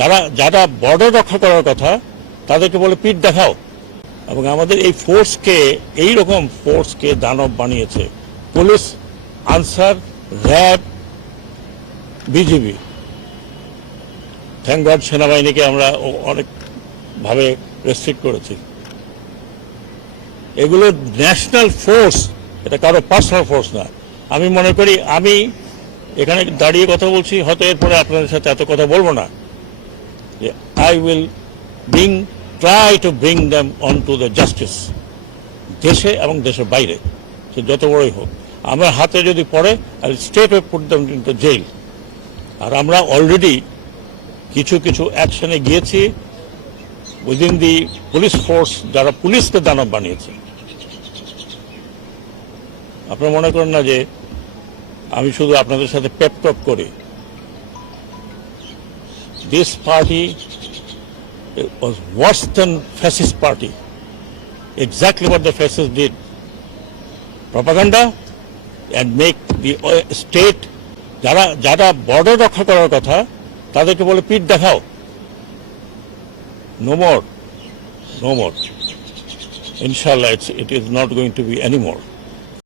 যারা যারা বর্ডার রক্ষা করার কথা, তাদেরকে বলে পিঠ দেখাও। এবং আমাদের এই ফোর্সকে এই রকম ফোর্সকে দানব বানিয়েছে। Police, Ansar, RAB, BGB. Thank God সেনাবাহিনীকে আমরা অনেকভাবে রেস্ট্রিক্ট করেছি। এগুলো ন্যাশনাল ফোর্স এটা কারও পার্সোনাল ফোর্স না। আমি মনে করি, আমি এখানে দাঁড়িয়ে কথা বলছি, হয়তো এরপরে আপনাদের সাথে এত কথা বলব না। Will bring try to bring them on to the justice দেশে এবং দেশের বাইরে, সে যত বড়ই হোক। আমার হাতে যদি পড়ে আর straight put them into jail আর আমরা অলরেডি কিছু কিছু অ্যাকশনে গিয়েছি উইদিন দি পুলিশ ফোর্স যারা পুলিশকে দানব বানিয়েছে। আপনারা মনে করেন না যে আমি শুধু আপনাদের সাথে পেপটক করি? This party was worse than fascist party. Exactly what the fascists did. Propaganda and make the uh, state যারা যারা বর্ডার রক্ষা করার কথা তাদেরকে বলে পিঠ দেখাও নো মোর নো মোর ইনশাল্লাহ it is not going to be any more